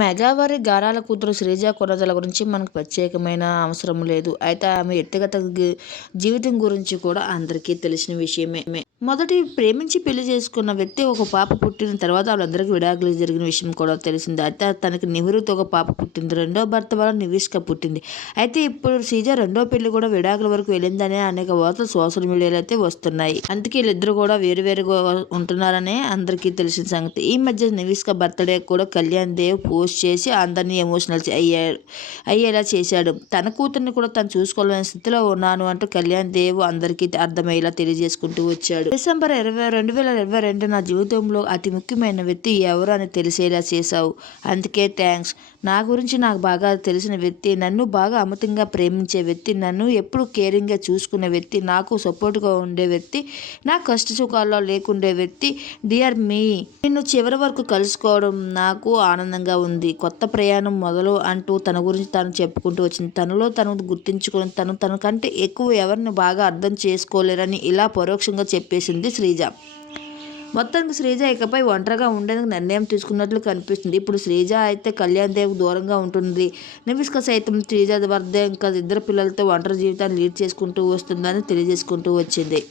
మెగావారి గారాల కూతురు శ్రీజ కొనజల గురించి మనకు ప్రత్యేకమైన అవసరం లేదు. అయితే ఆమె వ్యక్తిగత జీవితం గురించి కూడా అందరికీ తెలిసిన విషయమే. మొదటి ప్రేమించి పెళ్ళి చేసుకున్న వ్యక్తి ఒక పాప పుట్టిన తర్వాత వాళ్ళందరికీ విడాకులు జరిగిన విషయం కూడా తెలిసింది. అయితే తనకి నెహ్రూతో ఒక పాప పుట్టింది. రెండో భర్త వల్ల నివిష్క పుట్టింది. అయితే ఇప్పుడు శ్రీజ రెండో పెళ్ళి కూడా విడాకుల వరకు వెళ్ళిందనే అనేక వార్తలు సోషల్ మీడియాలో అయితే వస్తున్నాయి. అందుకే వీళ్ళిద్దరు కూడా వేరు వేరుగా ఉంటున్నారనే అందరికీ తెలిసిన సంగతి. ఈ మధ్య నివిష్క బర్త్డే కూడా కళ్యాణ్ దేవ్ పోస్ట్ చేసి అందరినీ ఎమోషనల్ అయ్యారు అయ్యేలా చేశాడు. తన కూతుర్ని కూడా తను చూసుకోవాలనే స్థితిలో ఉన్నాను అంటూ కళ్యాణ్ దేవ్ అందరికీ అర్థమయ్యేలా తెలియజేసుకుంటూ వచ్చాడు. డిసెంబర్ ఇరవై రెండు వేల ఇరవై రెండు నా జీవితంలో అతి ముఖ్యమైన వ్యక్తి ఎవరు అని తెలిసేలా చేశావు. అందుకే థ్యాంక్స్ నా గురించి నాకు బాగా తెలిసిన వ్యక్తి నన్ను బాగా అమితంగా ప్రేమించే వ్యక్తి నన్ను ఎప్పుడు కేరింగ్గా చూసుకునే వ్యక్తి నాకు సపోర్ట్గా ఉండే వ్యక్తి నా కష్ట సుఖాల్లో లేకుండే వ్యక్తి డియర్ మీ. నిన్ను చివరి వరకు కలుసుకోవడం నాకు ఆనందంగా ఉంది. కొత్త ప్రయాణం మొదలు అంటూ తన గురించి తను చెప్పుకుంటూ వచ్చింది. తనలో తను గుర్తించుకొని తను తన కంటే ఎక్కువ ఎవరిని బాగా అర్థం చేసుకోలేరని ఇలా పరోక్షంగా చేసింది శ్రీజ. మొత్తానికి శ్రీజ ఇకపై ఒంటరిగా ఉండేందుకు నిర్ణయం తీసుకున్నట్లు కనిపిస్తుంది. ఇప్పుడు శ్రీజ అయితే కళ్యాణ్ దేవ్ దూరంగా ఉంటుంది. నివిష్క సైతం శ్రీజ వర్ధ ఇంకా ఇద్దరు పిల్లలతో ఒంటరి జీవితాన్ని లీడ్ చేసుకుంటూ వస్తుందని తెలియజేసుకుంటూ వచ్చింది.